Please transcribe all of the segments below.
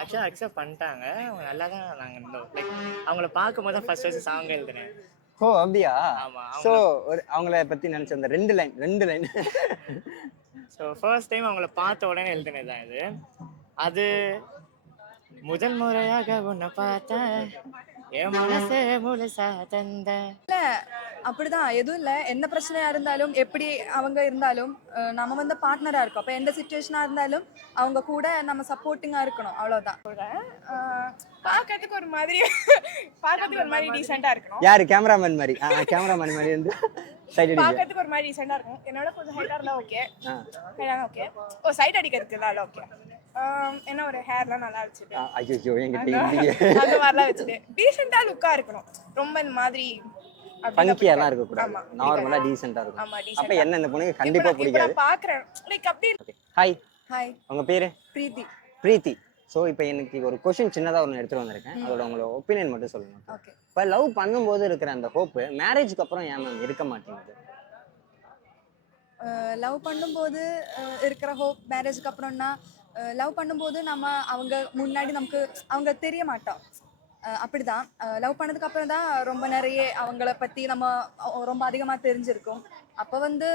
ஆக்சுவலாக அக்செப்ட் பண்ணிட்டாங்க. அவங்க நல்லா தான் நாங்கள் இருந்தோம். லைக் அவங்கள பார்க்கும்போது தான் ஃபர்ஸ்ட் சாங் எழுதினேன். ஓ அப்படியா? ஆமாம். ஸோ அவங்கள பற்றி நினச்ச அந்த ரெண்டு லைன் ஸோ ஃபர்ஸ்ட் டைம் அவங்கள பார்த்த உடனே எழுதினது தான் இது. அது முதல் முறையாக உன்னை பார்த்தேன், என் மனசே முழுசா தந்த. இல்ல அப்படிதான் எதுவும் இல்லை. என்ன பிரச்சனையா இருந்தாலும் எப்படி அவங்க இருந்தாலும் நம்ம வந்து பார்ட்னரா இருக்கோம். அப்போ எந்த சுச்சுவேஷனா இருந்தாலும் அவங்க கூட நம்ம சப்போர்ட்டிங்கா இருக்கணும், அவ்வளவுதான். பார்க்கறதுக்கு ஒரு மாதிரி பார்க்கறதுக்கு ஒரு மாதிரி டீசெண்டா இருக்கணும். யாரு? கேமராமேன் மாதிரி. கேமராமேன் மாதிரி வந்து சைட் அடிக்க. பார்க்கறதுக்கு ஒரு மாதிரி டீசெண்டா இருக்கும். என்னோட கொஞ்சம் ஹைட்டா இருந்தா ஓகே. ஹைட்டா ஓகே. ஓ சைட் அடிக்கிறதுக்குலாம் ஓகே. என்ன ஒரு ஹேர்லாம் நல்லா வச்சுட்டு. ஐயோ என்கிட்ட அந்த மாதிரிலாம் வச்சுட்டு டீசெண்டா லுக்கா இருக்கணும். ரொம்ப இந்த மாதிரி ஃபங்கியாலாம் இருக்க கூடாது. நார்மலா டீசெண்டா இருக்கும். அப்ப என்ன இந்த பொண்ணுக்கு கண்டிப்பா பிடிக்காது. நான் பார்க்கறேன் லைக் அப்படி. ஹாய். ஹாய். உங்க பேரு? பிரீத்தி. பிரீத்தி. ஸோ இப்போ எனக்கு ஒரு கொஸ்டின் சின்னதாக ஒன்று எடுத்துகிட்டு வந்திருக்கேன். அதோட உங்களோட ஒப்பீனியன் மட்டும் சொல்லுங்க. ஓகே. இப்போ லவ் பண்ணும்போது இருக்கிற அந்த ஹோப்பு மேரேஜுக்கு அப்புறம் ஏன் மேம் இருக்க மாட்டேங்குது? லவ் பண்ணும்போது இருக்கிற ஹோப் மேரேஜுக்கு அப்புறம்னா, லவ் பண்ணும்போது நம்ம அவங்க முன்னாடி நமக்கு அவங்க தெரிய மாட்டோம். அப்படிதான். லவ் பண்ணதுக்கு அப்புறம் தான் ரொம்ப நிறைய அவங்கள பற்றி நம்ம ரொம்ப அதிகமாக தெரிஞ்சிருக்கும். அப்போ வந்து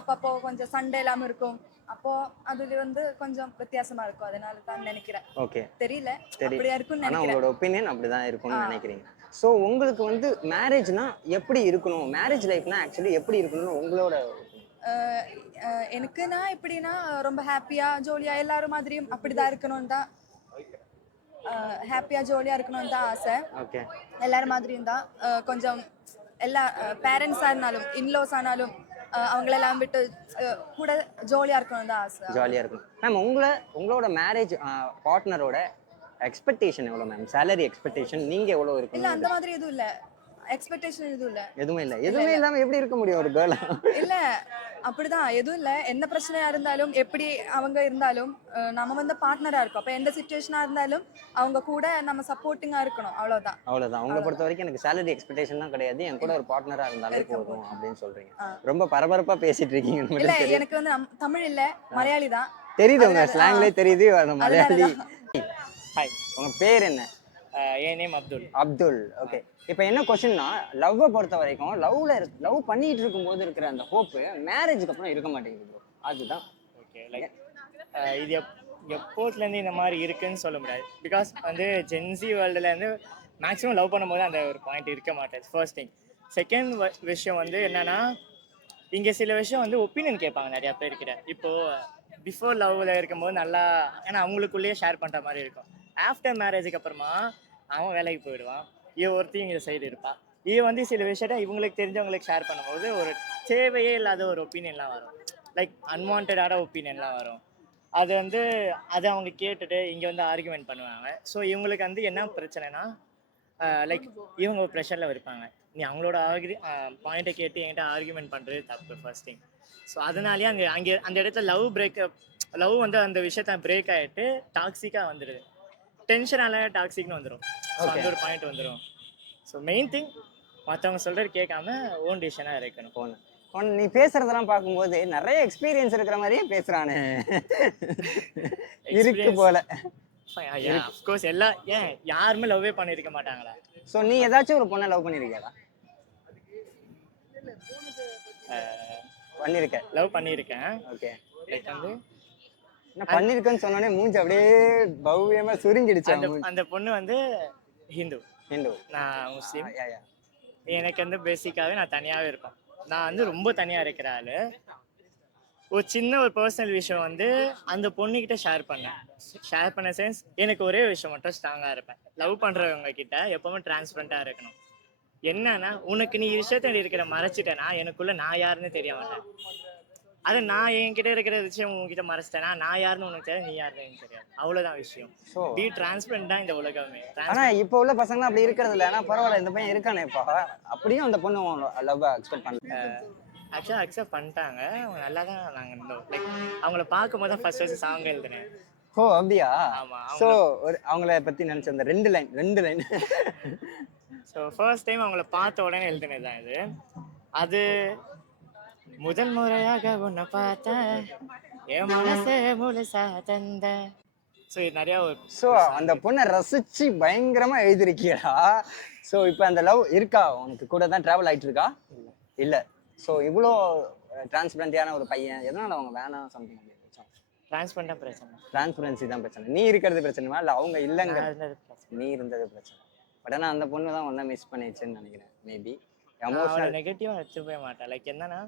அப்பப்போ கொஞ்சம் சண்டை இல்லாமல் இருக்கும். அப்போ அதுல வந்து கொஞ்சம் வித்தியாசமா இருக்கும். அதனால தான் நினைக்கிறேன். ஓகே. தெரியல. அப்படியா இருக்கும்னு நினைக்கிறேன். உங்களோட ஒப்பீனியன் அப்படிதான் இருக்கும்னு நினைக்கிறீங்க. ஸோ உங்களுக்கு வந்து மேரேஜ்னா எப்படி இருக்கணும், மேரேஜ் லைஃப்னா ஆக்சுவலி எப்படி இருக்கணும்னு உங்களோட எனக்குன்னா எப்படின்னா ரொம்ப ஹாப்பியா ஜோலியா எல்லாரும் மாதிரியும் அப்படிதான் இருக்கணும்னு தான், ஹாப்பியா ஜோலியா இருக்கணும்னு தான் ஆசை. ஓகே. எல்லாரும் மாதிரியும் தான். கொஞ்சம் எல்லா பேரண்ட்ஸாக இருந்தாலும் இன்லோஸ் ஆனாலும் அவங்களெல்லாம் விட்டு கூட ஜாலியாக இருக்கணும் தான் ஆசை. ஜாலியாக இருக்கணும். மேம் உங்களோட மேரேஜ் பார்ட்னரோட எக்ஸ்பெக்டேஷன் எவ்வளோ மேம்? சேலரி எக்ஸ்பெக்டேஷன் நீங்கள் எவ்வளோ இருக்கு? இல்லை அந்த மாதிரி எதுவும் இல்லை. எக்ஸ்பெக்டேஷன் எதுவும் இல்லை. எதுவுமே இல்லை. எதுவுமே இல்லாமல் எப்படி இருக்க முடியும் ஒரு கேர்ள்? இல்லை அப்படிதான் எதுவும் இல்லை. என்ன பிரச்சனையா இருந்தாலும் எப்படி அவங்க இருந்தாலும் நம்ம வந்து பார்ட்னராக இருக்கோம். அப்போ எந்த சுச்சுவேஷனாக இருந்தாலும் அவங்க கூட நம்ம சப்போர்ட்டிங்காக இருக்கணும், அவ்வளோதான். அவ்வளோதான். உங்களை பொறுத்த வரைக்கும் எனக்கு சேலரி எக்ஸ்பெக்டேஷன் தான் கிடையாது, என் கூட ஒரு பார்ட்னராக இருந்தாலே போதும் அப்படின்னு சொல்றீங்க. ரொம்ப பரபரப்பாக பேசிட்டு இருக்கீங்க. இல்லை எனக்கு வந்து தமிழ் இல்லை, மலையாளி தான். தெரியுது, உங்க ஸ்லாங்லேயே தெரியுது மலையாளி. ஹாய். உங்க பேர் என்ன? என் நேம் அப்துல். அப்துல். ஓகே. இப்போ என்ன கொஸ்டின்னா, லவ்வை பொறுத்த வரைக்கும் லவ் பண்ணிட்டு இருக்கும்போது இருக்கிற அந்த ஹோப்பு மேரேஜுக்கு அப்புறம் இருக்க மாட்டேங்குது. அதுதான். ஓகே. லைக் இது எப்போதுலேருந்து இந்த மாதிரி இருக்குன்னு சொல்ல முடியாது. பிகாஸ் வந்து ஜென்சி வேர்ல்டுலேருந்து மேக்ஸிமம் லவ் பண்ணும்போது அந்த ஒரு பாயிண்ட் இருக்க மாட்டேன். First thing. செகண்ட் விஷயம் வந்து என்னன்னா, இங்கே சில விஷயம் வந்து ஒப்பீனியன் கேட்பாங்க நிறையா பேர் கிட்ட. இப்போது பிஃபோர் லவ்வில் இருக்கும்போது நல்லா, ஏன்னா அவங்களுக்குள்ளேயே ஷேர் பண்ணுற மாதிரி இருக்கும். ஆஃப்டர் மேரேஜுக்கு அப்புறமா அவன் வேலைக்கு போயிடுவான், இவன் ஒருத்தையும் இங்கே சைடு இருப்பான். இது வந்து சில விஷயத்த இவங்களுக்கு தெரிஞ்சவங்களுக்கு ஷேர் பண்ணும்போது ஒரு தேவையே இல்லாத ஒரு ஒப்பீனியன்லாம் வரும். லைக் அன்வான்டான ஒப்பீனியன்லாம் வரும். அது வந்து அதை அவங்க கேட்டுட்டு இங்கே வந்து ஆர்குமெண்ட் பண்ணுவாங்க. ஸோ இவங்களுக்கு வந்து என்ன பிரச்சனைனா, லைக் இவங்க ஒரு ப்ரெஷரில் இருப்பாங்க. நீ அவங்களோட பாயிண்ட்டை கேட்டு என்கிட்ட ஆர்குமெண்ட் பண்ணுறது தப்பு ஃபர்ஸ்ட் திங். ஸோ அதனாலேயே அங்கே அந்த இடத்துல லவ் வந்து அந்த விஷயத்த பிரேக் ஆகிட்டு டாக்ஸிக்காக வந்துடுது. டென்ஷனால டாக்ஸிக்னு வந்துடும். ஸோ அந்த ஒரு பாயிண்ட் வந்துடும். ஸோ மெயின் திங் மற்றவங்க சொல்கிறது கேட்காம ஓன் டிசிஷனாக இருக்கணும். நீ பேசுறதெல்லாம் பார்க்கும்போது நிறைய எக்ஸ்பீரியன்ஸ் இருக்கிற மாதிரியே பேசுறானே இருக்கு போல. அஃப்கோர்ஸ் ஏன் யாருமே லவ்வே பண்ணியிருக்க மாட்டாங்களா? ஸோ நீ ஏதாச்சும் ஒரு பொண்ணை லவ் பண்ணியிருக்கியா? பண்ணியிருக்கேன். லவ் பண்ணியிருக்கேன். ஓகே. லைக் வந்து நான் பண்ணியிருக்கேன்னு சொன்னோடனே மூஞ்சி அப்படியே பவ்யமா சுருங்கிடுச்சு. அந்த பொண்ணு வந்து ஹிந்து, நான் முஸ்லீம். எனக்கு வந்து பேசிக்காகவே நான் தனியாகவே இருப்பேன். நான் வந்து ரொம்ப தனியாக இருக்கிற ஆள். ஒரு சின்ன ஒரு பர்சனல் விஷயம் வந்து அந்த பொண்ணுக்கிட்ட ஷேர் பண்ண சென்ஸ் எனக்கு ஒரே விஷயம் மட்டும் ஸ்ட்ராங்காக இருப்பேன். லவ் பண்ணுறவங்க கிட்ட எப்போவுமே டிரான்ஸ்பரண்ட்டாக இருக்கணும். என்னன்னா, உனக்கு நீ விஷயத்த இருக்கிற மறைச்சிட்டேன்னா எனக்குள்ள நான் யாருன்னு தெரிய மாட்டேன். அது நான் என்கிட்ட இருக்கிற விஷயம் உங்ககிட்ட மறைச்சிட்டேன்னா நான் யாருன்னு உனக்கு தெரியாது, நீ யாருன்னு எனக்கு தெரியாது. அவ்வளோதான் விஷயம். பி டிரான்ஸ்பரண்ட் தான் இந்த உலகமே. ஆனா இப்போ உள்ள பசங்க அப்படி இருக்கிறது இல்லை. ஆனா பரவாயில்ல, இந்த பையன் இருக்கானே இப்போ, அப்படியும் அந்த பொண்ணு லவ் அக்செப்ட் பண்ண ஆக்சுவலாக அக்செப்ட் பண்ணிட்டாங்க. அவங்க நல்லா தான் நாங்கள் இருந்தோம். லைக் அவங்கள பார்க்கும்போது தான் ஃபர்ஸ்ட் சாங் எழுதினேன். ஓ அப்படியா? ஆமாம். ஸோ அவங்கள பற்றி நினச்ச அந்த ரெண்டு லைன் ஸோ ஃபர்ஸ்ட் டைம் அவங்கள பார்த்த உடனே எழுதினது தான் இது. அது முதல் முறையாக உன்னை பார்த்தேன், என் மனசே முழுசா தந்த. ஸோ இது நிறையா ஸோ அந்த பொண்ணை ரசிச்சு பயங்கரமா எழுதிருக்கியடா. ஸோ இப்போ அந்த லவ் இருக்கா உனக்கு கூட தான் ட்ராவல் ஆயிட்டு இருக்கா? இல்லை. ஸோ இவ்வளோ டிரான்ஸ்பரண்டியான ஒரு பையன் எதனால அவங்க வேணாம் சம்திங் அப்படி வச்சான்? டிரான்ஸ்பரண்டாக பிரச்சனை. டிரான்ஸ்பரன்சி தான் பிரச்சனை. நீ இருக்கிறது பிரச்சனைமா இல்லை அவங்க இல்லைங்க? நான் இருந்தது பிரச்சனை. நீ இருந்தது பிரச்சனை. பட் ஆனால் அந்த பொண்ணு தான் ஒன்றா மிஸ் பண்ணிடுச்சுன்னு நினைக்கிறேன். மேபி அவளை எமோஷனல். நெகட்டிவாக எடுத்து போய் மாட்டேன். லைக் என்னன்னா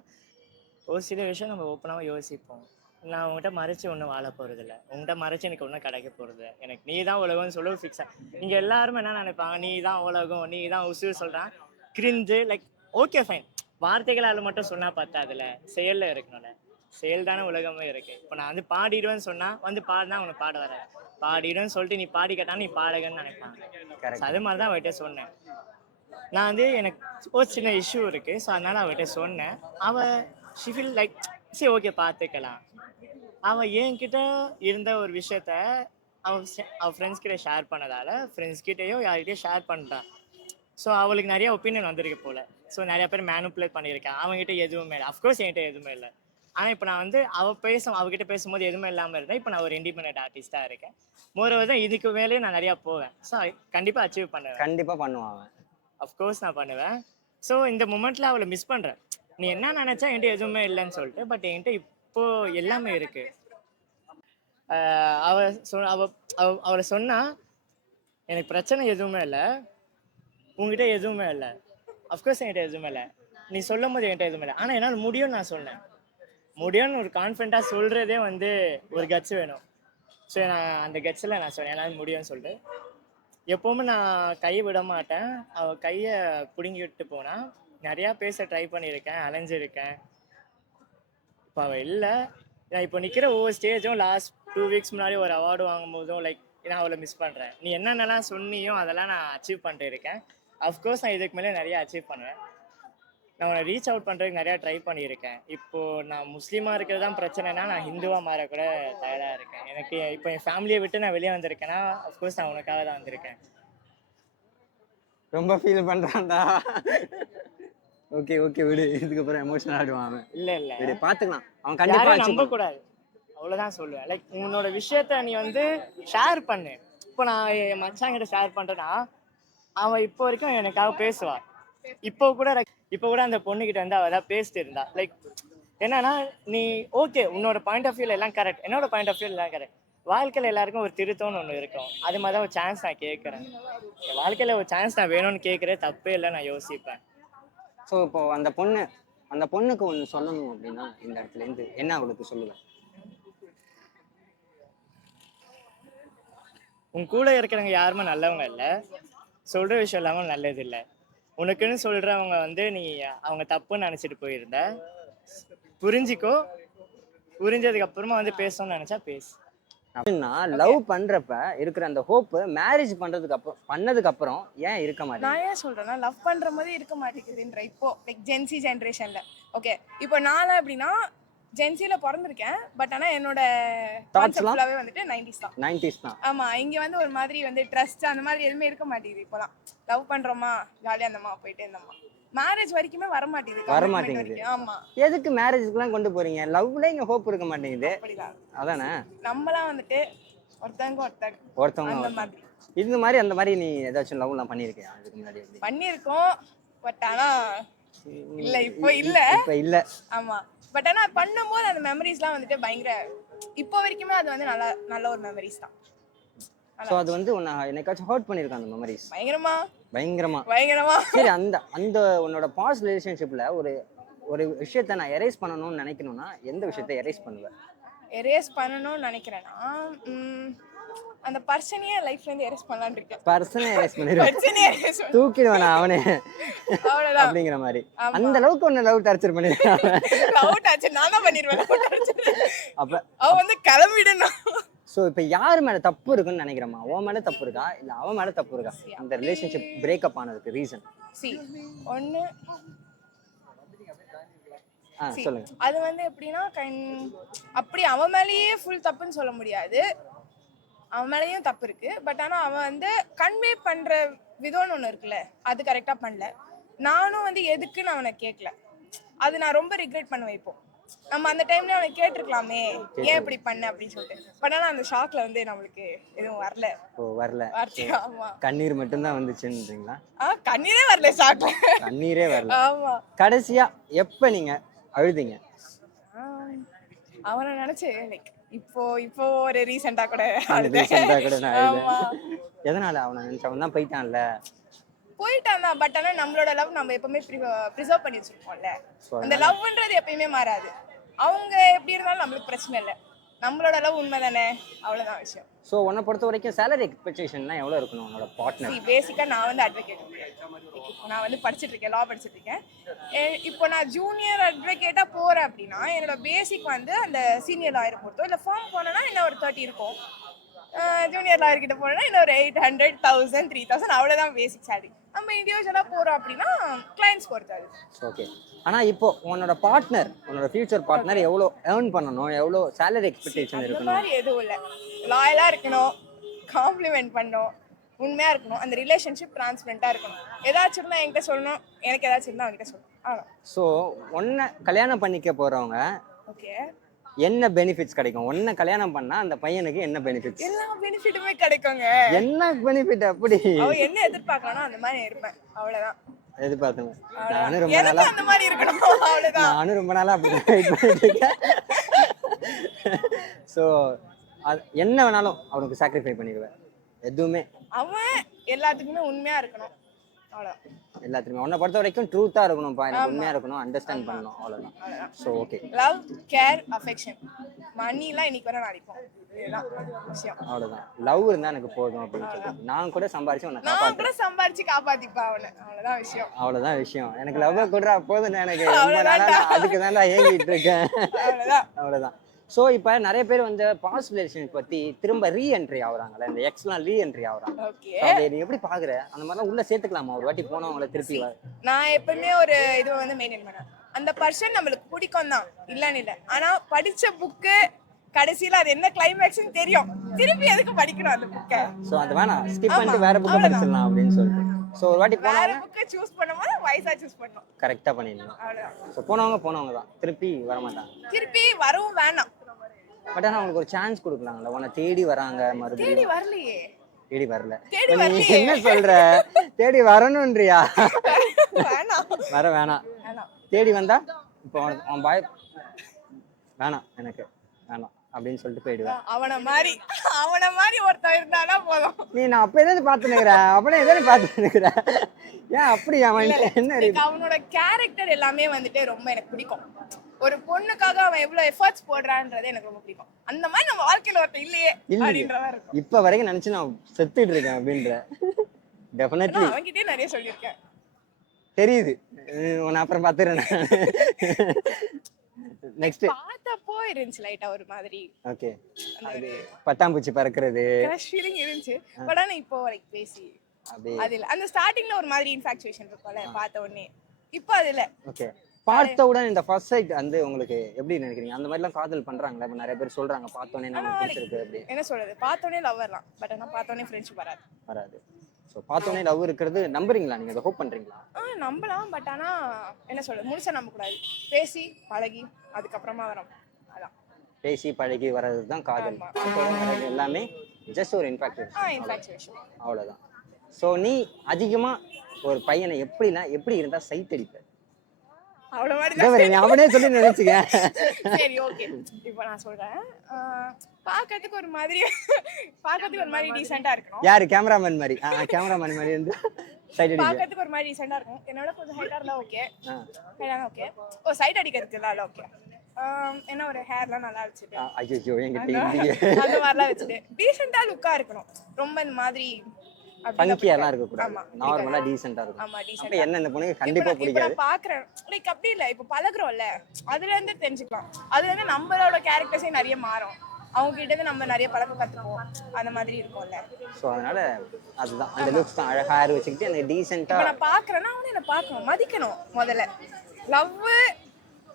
ஒரு சில விஷயம் நம்ம ஓப்பனாக யோசிப்போம். நான் உங்கள்கிட்ட மறைச்சு ஒன்றும் வாழ போகிறதில்ல, உங்கள்கிட்ட மறைச்சு எனக்கு ஒன்றும் கிடைக்க போகிறது, எனக்கு நீ தான் உலகம்னு சொல்ல ஃபிக்ஸாக. இங்கே எல்லாருமே என்ன நினைப்பாங்க, நீ தான் உலகம், நீ தான் உசுறு சொல்கிறான். கிரிஞ்சு லைக் ஓகே ஃபைன், வார்த்தைகளால் மட்டும் சொன்னால் பத்தாதுல, செயலில் இருக்கணும்ல. செயல் தானே உலகமே இருக்குது. இப்போ நான் வந்து பாடிடுவேன்னு சொன்னால் வந்து பாடினா உனக்கு பாட வர, பாடிடுவேன்னு சொல்லிட்டு நீ பாடி கேட்டாலும் நீ பாடகன்னு நினைப்பாங்க. Correct. அது மாதிரி தான் அவர்கிட்ட சொன்னேன். நான் வந்து எனக்கு ஒரு சின்ன இஷ்யூ இருக்குது, ஸோ அதனால் அவர்கிட்ட சொன்னேன். அவள் ஷி ஃபீல் லைக் சரி ஓகே பார்த்துக்கலாம். அவள் என்கிட்ட இருந்த ஒரு விஷயத்த அவள் ஃப்ரெண்ட்ஸ் கிட்ட ஷேர் பண்ணதால ஃப்ரெண்ட்ஸ் கிட்டேயோ யார்கிட்டயோ ஷேர் பண்ணுறான். ஸோ அவளுக்கு நிறைய ஒப்பீனியன் வந்திருக்கு போல். ஸோ நிறையா பேர் மேனுப்புலேட் பண்ணியிருக்கேன். அவங்ககிட்ட எதுவுமே இல்லை, அஃப்கோர்ஸ் என்கிட்ட எதுவுமே இல்லை. ஆனால் இப்போ நான் வந்து அவகிட்ட பேசும்போது எதுவுமே இல்லாமல் இருந்தேன். இப்போ நான் ஒரு இண்டிபெண்டன்ட் ஆர்டிஸ்ட்டாக இருக்கேன். மோரோவர் தான் இதுக்கு மேலே நான் நிறையா போவேன். ஸோ கண்டிப்பாக அச்சீவ் பண்ணுவேன். கண்டிப்பாக பண்ணுவான் அவன். அஃப்கோர்ஸ் நான் பண்ணுவேன். ஸோ இந்த மூமெண்ட்டில் அவளை மிஸ் பண்ணுறேன். நீ என்ன நினச்சா என்கிட்ட எதுவுமே இல்லைன்னு சொல்லிட்டு, பட் என்கிட்ட இப்போது எல்லாமே இருக்குது. அவளை சொன்னால் எனக்கு பிரச்சனை எதுவுமே இல்லை, உங்ககிட்ட எதுவுமே இல்லை, அஃப்கோர்ஸ் என்கிட்ட எதுவுமே இல்லை, நீ சொல்லும் போது என்கிட்ட எதுவுமே இல்லை. ஆனால் என்னால் முடியும்னு நான் சொன்னேன். முடியும்னு ஒரு கான்ஃபிடண்ட்டாக சொல்கிறதே வந்து ஒரு கட்ஸ் வேணும். ஸோ நான் அந்த கட்ஸில் நான் சொன்னேன் என்னால் முடியும்னு சொல்லிட்டு. எப்போவுமே நான் கையை விட மாட்டேன். அவள் கையை பிடுங்கிட்டு போனால் நிறையா பேச ட்ரை பண்ணியிருக்கேன், அலைஞ்சிருக்கேன். இப்போ அவள் இல்லை. நான் இப்போ நிற்கிற ஒவ்வொரு ஸ்டேஜும் லாஸ்ட் 2 வீக்ஸ் முன்னாடி ஒரு அவார்டு வாங்கும்போதும் லைக் நான் அவளை மிஸ் பண்ணுறேன். நீ என்னென்னலாம் சொன்னியோ அதெல்லாம் நான் அச்சீவ் பண்ணிட்டு இருக்கேன். அஃப்கோர்ஸ் நான் இதுக்கு மேலே நிறையா அச்சீவ் பண்ணுவேன். நான் உன்னை ரீச் அவுட் பண்ணுறதுக்கு நிறையா ட்ரை பண்ணியிருக்கேன். இப்போது நான் முஸ்லீமாக இருக்கிறது தான் பிரச்சனைனா, நான் ஹிந்துவாக மாற கூட தயாராக இருக்கேன். எனக்கு இப்போ என் ஃபேமிலியை விட்டு நான் வெளியே வந்திருக்கேன்னா அஃப்கோர்ஸ் நான் உனக்காக தான் வந்திருக்கேன். ரொம்ப ஃபீல் பண்ணுறான்டா. ஓகே ஓகே விடு, இதுக்கப்புறம் எமோஷனல் ஆகிடுவான் அவன். இல்லை இல்லை விடு பார்த்துக்கலாம். அவன் யாரையும் கண்டிப்பாக நம்பக்கூடாது, அவ்வளோதான் சொல்லுவேன். லைக் உன்னோட விஷயத்த நீ வந்து ஷேர் பண்ணு. இப்போ நான் என் மச்சாங்கிட்ட ஷேர் பண்ணுறேன்னா அவன் இப்போ வரைக்கும் எனக்காக பேசுவா. இப்போ கூட அந்த பொண்ணுக்கிட்ட வந்து அவள் ஏதாவது பேசிட்டு இருந்தா. லைக் என்னன்னா, நீ ஓகே உன்னோட பாயிண்ட் ஆஃப் வியூவில் எல்லாம் கரெக்ட், என்னோட பாயிண்ட் ஆஃப் வியூவில் எல்லாம் கரெக்ட். வாழ்க்கையில் எல்லாருக்கும் ஒரு திருத்தம்னு ஒன்று இருக்கும். அது மாதிரி தான் ஒரு சான்ஸ் நான் கேட்குறேன். என் வாழ்க்கையில் ஒரு சான்ஸ் நான் வேணும்னு கேட்குறேன், தப்பே இல்லை, நான் யோசிப்பேன். ஸோ இப்போ அந்த பொண்ணுக்கு ஒன்று சொல்லணும் அப்படின்னா இந்த இடத்துலேருந்து என்ன அவளுக்கு சொல்லுவேன்? உன் கூட இருக்கிறவங்க யாருமே நல்லவங்க இல்லை, சொல்கிற விஷயம் இல்லாமல் நல்லது இல்லை. உனக்குன்னு சொல்கிறவங்க வந்து நீ அவங்க தப்புன்னு நினச்சிட்டு போயிருந்த. புரிஞ்சிக்கோ, புரிஞ்சதுக்கு அப்புறமா வந்து பேசணும்னு நினச்சா பேசு. அப்படின்னா லவ் பண்றப்ப இருக்கிற அந்த ஹோப் மேரேஜ் பண்ணதுக்கு அப்புறம் ஏன் இருக்க மாட்டேங்குது? நான் ஏன் சொல்றேன்னா, லவ் பண்ற மாதிரி இருக்க மாட்டேங்குதுன்ற இப்போ லைக் ஜென்சி ஜென்ரேஷன்ல. ஓகே, இப்போ நான்லாம் எப்படின்னா ஜென்சில பிறந்திருக்கேன், பட் ஆனா என்னோட கான்செப்ட் ஃபுல்லாவே வந்துட்டு 90s தான். ஆமா, இங்க வந்து ஒரு மாதிரி வந்து ட்ரஸ்ட் அந்த மாதிரி எதுவுமே இருக்க மாட்டேங்குது. இப்போலாம் லவ் பண்றோமா ஜாலியா இருந்தோமா போயிட்டே இருந்தோமா, மேரேஜ் வரைக்குமே வர மாட்டேங்குது. ஆமா, எதுக்கு மேரேஜ்க்குலாம் கொண்டு போறீங்க? லவ்ல இங்க ஹோப் இருக்க மாட்டேங்குது. அப்படிதான் அதானே நம்மலாம் வந்துட்டு ஒருத்தவங்க அந்த மாதிரி. இந்த மாதிரி அந்த மாதிரி நீ ஏதாச்சும் லவ்லாம் பண்ணியிருக்கியா இதுக்கு முன்னாடி? பண்ணியிருக்கோம், பட் ஆனா இல்ல இப்போ இல்ல. ஆமா, பட் ஆனா பண்ணும்போது அந்த மெமரிஸ்லாம் வந்துட்டு பயங்கர, இப்போ வரைக்குமே அது வந்து நல்ல ஒரு மெமரிஸ் தான். ஸோ அது வந்து உன்னை என்னைக்காச்சும் ஹர்ட் பண்ணியிருக்கா அந்த மெமரிஸ்? பயங்கரமா. சரி, அந்த உன்னோட பாஸ்ட் ரிலேஷன்ஷிப்ல ஒரு விஷயத்த நான் எரேஸ் பண்ணணும்னு நினைக்கணும்னா எந்த விஷயத்த எரேஸ் பண்ணுவேன்? எரேஸ் பண்ணணும்னு நினைக்கிறேன்னா அந்த பர்சனையே லைஃப்ல இருந்து எரேஸ் பண்ணலாம்னு இருக்கேன். பர்சனை எரேஸ் பண்ணிடுவேன், தூக்கிடுவேன் அவனே அவ்வளவுதான் அப்படிங்கிற மாதிரி. அந்த அளவுக்கு ஒன்னு லவ் டார்ச்சர் பண்ணிடுவேன். லவ் டார்ச்சர் நான் தான் பண்ணிடுவேன். அப்ப அவ வந்து கிளம்பிடணும். ஸோ இப்போ யார் மேலே தப்பு இருக்குன்னு நினைக்கிறேம்மா? உன் மேலே தப்பு இருக்கா இல்லை அவன் மேலே தப்பு இருக்கா அந்த ரிலேஷன்ஷிப் பிரேக்கப் ஆனதுக்கு ரீசன்? ஒன்று சொல்லுங்க. அது வந்து எப்படின்னா அப்படி அவன் மேலேயே ஃபுல் தப்புன்னு சொல்ல முடியாது, அவன் மேலேயும் தப்பு இருக்கு. பட் ஆனால் அவன் வந்து கன்வே பண்ணுற விதம்னு ஒன்று இருக்குல்ல, அது கரெக்டாக பண்ணல. நானும் வந்து எதுக்குன்னு அவனை கேட்கல. அது நான் ரொம்ப ரிக்ரெட் பண்ணுவேன் இப்போ. நம்ம அந்த டைம்ல அவனை கேட்டிருக்கலாமே ஏன் இப்படி பண்ண அப்படின்னு சொல்லிட்டு. பட் ஆனா அந்த ஷாக்ல வந்து நம்மளுக்கு எதுவும் வரல. ஓ வரல. ஆமா. கண்ணீர் மட்டும்தான் வந்துச்சுன்றீங்களா? கண்ணீரே வரல ஷாக்ல. கண்ணீரே வரல. ஆமா. கடைசியா எப்ப நீங்க அழுதீங்க? அவனை நினைச்சு லைக் இப்போ ஒரு ரீசெண்டா கூட ரீசெண்டா கூட நான் ஆமா. அழுதேன். எதனால? அவனை நினைச்சு அவன் தான் போயிட்டான்ல. போயிட்டான் தான். பட் ஆனா நம்மளோட லவ் நம்ம எப்பவுமே ப்ரிசர்வ் பண்ணி வச்சிருப்போம்ல. அந்த லவ்ன்றது எப்பயுமே மாறாது. அவங்க எப்படி இருந்தாலும் நம்மளுக்கு பிரச்சனை இல்லை. நம்மளோட லவ் உண்மை தானே, அவ்வளவுதான் விஷயம். ஸோ உன்னை பொறுத்த வரைக்கும் சேலரி எக்ஸ்பெக்டேஷன்லாம் எவ்வளோ இருக்கணும் உன்னோட பார்ட்னர்? பேசிக்கா நான் வந்து அட்வொகேட். இப்போ நான் வந்து படிச்சுட்டு இருக்கேன், லா படிச்சுட்டு இருக்கேன். இப்போ நான் ஜூனியர் அட்வொகேட்டா போறேன் அப்படின்னா என்னோட பேசிக் வந்து அந்த சீனியர் லாயர் பொறுத்தோ இல்லை ஃபார்ம் போனேன்னா இன்னும் ஒரு 30 இருக்கும். ஜூனியர் லாயர் கிட்ட போனேன்னா இன்னும் ஒரு 800, 1000, 3000 அவ்வளோதான் பேசிக் சேலரி. நம்ம இண்டிவிஜுவலாக போகிறோம் அப்படின்னா கிளைண்ட்ஸ் பொறுத்தாது. ஓகே. ஆனால் இப்போ உன்னோட பார்ட்னர், உன்னோட ஃபியூச்சர் பார்ட்னர் எவ்வளோ ஏர்ன் பண்ணணும், எவ்வளோ சேலரி எக்ஸ்பெக்டேஷன் அந்த இருக்கணும்? மாதிரி எதுவும் இல்லை. லாயலாக இருக்கணும், காம்ப்ளிமெண்ட் பண்ணணும், உண்மையாக இருக்கணும், அந்த ரிலேஷன்ஷிப் டிரான்ஸ்பரண்ட்டாக இருக்கணும். ஏதாச்சும் இருந்தால் என்கிட்ட சொல்லணும், எனக்கு ஏதாச்சும் இருந்தால் அவங்ககிட்ட சொல்லணும். அவ்வளோ. ஸோ உன்னை கல்யாணம் பண்ணிக்க போகிறவங்க ஓகே என்ன பெனிஃபிட்ஸ் கிடைக்கும்? உன்னை கல்யாணம் பண்ணா அந்த பையனுக்கு என்ன பெனிஃபிட்ஸ்? எல்லா பெனிஃபிட்டுமே கிடைக்குங்க. என்ன பெனிஃபிட்? அப்படி அவன் என்ன எதிர்பார்க்கறானோ அந்த மாதிரி இருப்பேன், அவ்வளவுதான். எதிர்பார்த்தேன். நானும் ரொம்ப எனக்கு நாளா அந்த மாதிரி இருக்கணும், அவ்வளவுதான். நானும் ரொம்ப நாளா அப்படி வெயிட் பண்ணிட்டு இருக்கேன். ஸோ என்ன வேணாலும் அவனுக்கு சாக்ரிஃபை பண்ணிடுவேன். எதுவுமே அவன் எல்லாத்துக்குமே உண்மையா இருக்கணும், அவ்வளவுதான். எல்லாத்துக்குமே உன்னை பொறுத்த வரைக்கும் ட்ரூத்தா இருக்கணும்ப்பா, எனக்கு உண்மையா இருக்கணும், அண்டர்ஸ்டாண்ட் பண்ணணும், அவ்வளவுதான். So okay. Love, care, affection, மணிலாம் இன்னைக்கு வர நாளைக்கும், இதுதான் விஷயம். அவ்வளவுதான். லவ் இருந்தா எனக்கு போதும் அப்படின்னு சொல்லி நான் கூட சம்பாரிச்சு உன்னை நான் காப்பாற்றுறேன். கூட சம்பாரிச்சு காப்பாத்திப்பா அவனை, அவ்வளவுதான் விஷயம். அவ்வளவுதான் விஷயம். எனக்கு லவ் கூட போதும். எனக்கு ரொம்ப நாளா நான் அதுக்கு தான் ஏங்கிட்டு இருக்கேன். அவ்வளவுதான். அவ்வளவுதான். ஸோ இப்போ நிறைய பேர் வந்து பாஸ்ட் ரிலேஷன் பத்தி திரும்ப ரீஎன்ட்ரி ஆகுறாங்கல்ல, இந்த எக்ஸ்லாம் ரீஎன்ட்ரி ஆகுறாங்க. ஓகே. அதை நீ எப்படி பாக்குற? அந்த மாதிரிலாம் உள்ள சேர்த்துக்கலாமா ஒரு வாட்டி போனவங்கள திருப்பி? நான் எப்பவுமே ஒரு இது வந்து மெயின்டைன் பண்ணேன். அந்த பர்சன் நம்மளுக்கு பிடிக்கும் தான், இல்லன்னு இல்லை. ஆனா படிச்ச புக்கு கடைசியில அது என்ன கிளைமேக்ஸ்னு தெரியும், திருப்பி எதுக்கு படிக்கணும் அந்த புக்கை? ஸோ அது வேணாம், ஸ்கிப் பண்ணிட்டு வேற புக்கை படிச்சிடலாம் அப்படின்னு சொல்லிட்டு. ஸோ ஒரு வாட்டி வேற போனவங்க புக்கை சூஸ் பண்ணும்போது வயசா சூஸ் பண்ணணும், கரெக்டாக பண்ணிடலாம். அவ்வளவுதான். ஸோ போனவங்க தான் திருப்பி வரமாட்டாங்க. திருப்பி வரவும் வேணாம். பட் ஆனால் அவங்களுக்கு ஒரு சான்ஸ் கொடுக்கலாம்ல. உன்னை தேடி வராங்க, தேடி மறுபடியும் வரலையே. தேடி வரல. தேடி நீ வரலையே. என்ன சொல்ற? தேடி வரணும்ன்றியா? வேணாம் வர வேணாம். வேணாம். தேடி வந்தா இப்போ அவன் பாய் வேணாம், எனக்கு வேணாம் அப்படின்னு சொல்லிட்டு போயிடுவேன். அவன மாதிரி ஒருத்தன் இருந்தானா போதும். நான் அப்ப எதாவது பார்த்துனுக்குறேன், அப்படியே எதாவது பார்த்துனுக்குறேன். ஏன் அப்படி? அவன் என்ன எனக்கு அவனோட கேரக்டர் எல்லாமே வந்துட்டு ரொம்ப எனக்கு பிடிக்கும். ஒரு பொண்ணுக்காக அவன் எவ்வளவு எஃபர்ட்ஸ் போடுறான்றது எனக்கு ரொம்ப பிடிக்கும். அந்த மாதிரி நம்ம வாழ்க்கையில ஒருத்தன் இல்லையே அப்படின்றதா இருக்கும். இப்ப வரைக்கும் நினைச்சு நான் செத்துட்டு இருக்கேன் அப்படின்ற. டெஃபினெட்லி அவன்கிட்டயே நிறைய சொல்லியிருக்கேன். தெரியுது. உன்னை அப்புறம் பார்த்துறேன். நெக்ஸ்ட் பார்த்தப்போ இருந்துச்சு லைட்டா ஒரு மாதிரி. ஓகே. அது பட்டாம்பூச்சி பறக்கிறது கிரஷ் ஃபீலிங் இருந்துச்சு. பட் ஆனா இப்போ லைக் பேசி அப்படியே அது இல்ல. அந்த ஸ்டார்டிங்ல ஒரு மாதிரி இன்ஃபாக்சுவேஷன் இருக்கும்ல பார்த்த உடனே, இப்போ அது இல்ல. ஓகே. பார்த்தவுடன் இந்த ஃபர்ஸ்ட் சைட் வந்து உங்களுக்கு எப்படி நினைக்கிறீங்க? அந்த மாதிரிலாம் காதல் பண்றாங்களா? இப்போ நிறைய பேர் சொல்றாங்க பார்த்தோன்னே நமக்கு பிடிச்சிருக்கு அப்படி. என்ன சொல்றது, பார்த்தோன்னே லவ் வரலாம், பட் ஆனா பார்த்தோன்னே ஃப்ரெண்ட்ஷிப் வராது. ஸோ பார்த்தோன்னே லவ் இருக்கிறது நம்புறீங்களா? நீங்க அதை ஹோப் பண்றீங்களா? நம்பலாம், பட் ஆனா என்ன சொல்றது, முழுசா நம்ப கூடாது. பேசி பழகி அதுக்கப்புறமா வரும், அதான். பேசி பழகி வர்றது தான் காதல். பார்த்தோன்னே வர்றது எல்லாமே ஜஸ்ட் ஒரு இன்ஃபாக்சுவேஷன், அவ்வளோதான். ஸோ நீ அதிகமா ஒரு பையனை எப்படி இருந்தா சைட் அடிப்ப? அவ்வளவு மாதிரி நீ அவனே சொல்லி நினைச்சுக்க. சரி ஓகே. இப்போ நான் சொல்றேன், பார்க்கிறதுக்கு ஒரு மாதிரி டீசெண்டா இருக்கணும். யாரு? கேமராமேன் மாதிரி? கேமராமேன் மாதிரி வந்து சைட் அடிப்ப. பார்க்கிறதுக்கு ஒரு மாதிரி டீசெண்டா இருக்கும். என்னோட கொஞ்சம் ஹைட்டா இருந்தா ஓகே. ஓகே. ஓ சைட் அடிக்கிறதுக்கு இல்ல, ஓகே. என்ன ஒரு ஹேர்லாம் நல்லா வச்சுட்டு, ஐயோ என்கிட்ட இல்லையே, அந்த மாதிரிலாம் வச்சுட்டு டீசெண்டா லுக்கா இருக்கணும். ரொம்ப இந்த மாதிரி ஃபங்கியாலாம் இருக்க கூடாது, நார்மலா டீசெண்டா இருக்கும். ஆமா டீசெண்டா. அப்ப என்ன இந்த பொண்ணுக்கு கண்டிப்பா பிடிக்காது. நான் பாக்குறேன் லைக் அப்படி இல்ல, இப்போ பழகுறோம்ல, அதுல இருந்து தெரிஞ்சுக்கலாம். அதுல இருந்து நம்மளோட கேரக்டர்ஸே நிறைய மாறும். அவங்க கிட்ட இருந்து நம்ம நிறைய பழக்கம் கத்துப்போம், அந்த மாதிரி இருக்கும்ல. சோ அதனால அதுதான் அந்த லுக்ஸ் தான். அழகா ஹேர் வச்சுக்கிட்டு அந்த டீசெண்டா நான் பாக்குறேன்னா அவனை என்ன பார்க்கணும், மதிக்கணும் முதல்ல. லவ்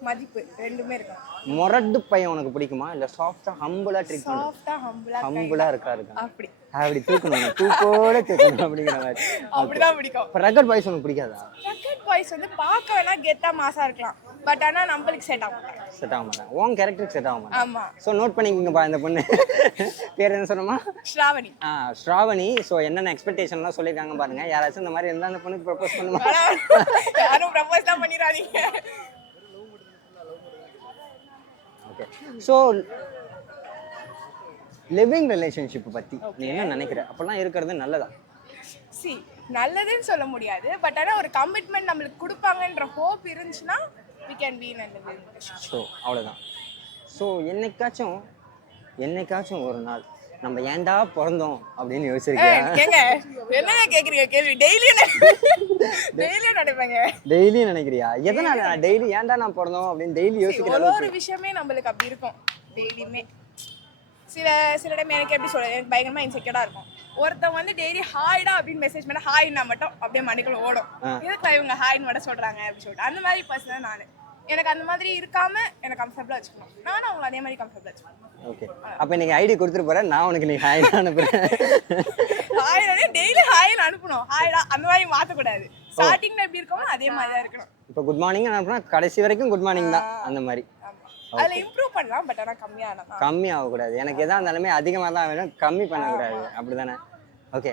மதிப்பு ரெண்டுமே இருக்கும். முரட்டு பையன் உனக்கு பிடிக்குமா இல்ல சாஃப்டா ஹம்பிளா ட்ரீட் பண்ண சாஃப்டா ஹம்பிளா ஹம்பிளா இருக்கா அப்படி அப்படி தூக்கணும் தூக்கோட தூக்கணும் அப்படிங்கிற மாதிரி. அப்படிதான் பிடிக்கும். இப்போ ரகட் பாய்ஸ் உனக்கு பிடிக்காதா? ரக்கட் பாய்ஸ் வந்து பார்க்க வேணா கெத்தா மாசா இருக்கலாம், பட் ஆனா நம்மளுக்கு செட் ஆகும். செட் ஆக மாட்டாங்க, உன் கேரக்டருக்கு செட் ஆக மாட்டாங்க. ஆமா. ஸோ நோட் பண்ணிக்கோங்கப்பா இந்த பொண்ணு. பேர் என்ன சொன்னோமா? ஸ்ராவணி. ஸ்ராவணி. ஸோ என்னென்ன எக்ஸ்பெக்டேஷன்லாம் சொல்லியிருக்காங்க பாருங்க. யாராச்சும் இந்த மாதிரி இருந்தால் அந்த பொண்ணுக்கு ப்ரப்போஸ் பண்ணுமா? யாரும் ப்ரப்போஸ் தான் பண்ணிடாதீங்க. ஓகே. ஸோ லிவிங் ரிலேஷன்ஷிப் பற்றி நீ என்ன நினைக்கிற? அப்போல்லாம் இருக்கிறது நல்லதா? சி, நல்லதுன்னு சொல்ல முடியாது, பட் ஆனா ஒரு கமிட்மெண்ட் நம்மளுக்கு கொடுப்பாங்கன்ற ஹோப் இருந்துச்சுன்னா we can be in a living relationship. So அவ்வளோதான். ஸோ என்னைக்காச்சும் ஒரு நாள் நம்ம ஏன்டா பிறந்தோம் அப்படின்னு யோசிச்சிருக்கேன். ஏங்க என்னங்க கேக்குறீங்க கேள்வி? டெய்லியும் நினைப்பேங்க. டெய்லியும் நினைக்கிறியா? எதனால டெய்லி ஏன்டா நான் பிறந்தோம் அப்படின்னு டெய்லி யோசிக்கிற ஒரு அளவுக்கு? விஷயமே நம்மளுக்கு அப்படி இருக்கும் டெய்லியுமே. சில டைம் எனக்கு எப்படி சொல்றது, எனக்கு பயங்கரமா இன்செக்யூர்டா இருக்கும். ஒருத்தன் வந்து டெய்லி ஹாய்டா அப்படின்னு மெசேஜ் பண்ண ஹாய்னா மட்டும் அப்படியே மணிக்குள்ள ஓடும். எதுக்கு இவங்க ஹாய்னு மட்டும் சொல்றாங்க அப்படின்னு சொல்லிட்டு அந்த மாதிரி பர்சன் நானு. எனக்கு அந்த மாதிரி இருக்காம எனக்கு கம்ஃபர்டபுளா வச்சுக்கணும், நானும் அவங்களை அதே மாதிரி கம்ஃபர்டபுளா வச்சுக்கணும். ஓகே. அப்போ நீங்க ஐடி கொடுத்துட்டு போறேன், நான் உனக்கு நீ ஹாய் அனுப்புறேன். ஹாய் டெய்லி ஹாய்னு அனுப்பணும், ஹாய்டா அந்த மாதிரி மாற்றக்கூடாது. ஸ்டார்டிங்ல எப்படி இருக்கோமோ அதே மாதிரி தான் இருக்கணும். இப்போ குட் மார்னிங் அனுப்புனா கடைசி வரைக்கும் குட் மார்னிங் தான் அந்த மாதிரி. அதுல இம்ப்ரூவ் பண்ணலாம், பட் ஆனா கம்மி ஆகக்கூடாது. எனக்கு எதா இருந்தாலுமே அதிகமாக தான் வேணும், கம்மி பண்ணக்கூடாது. அப்படிதானே? ஓகே.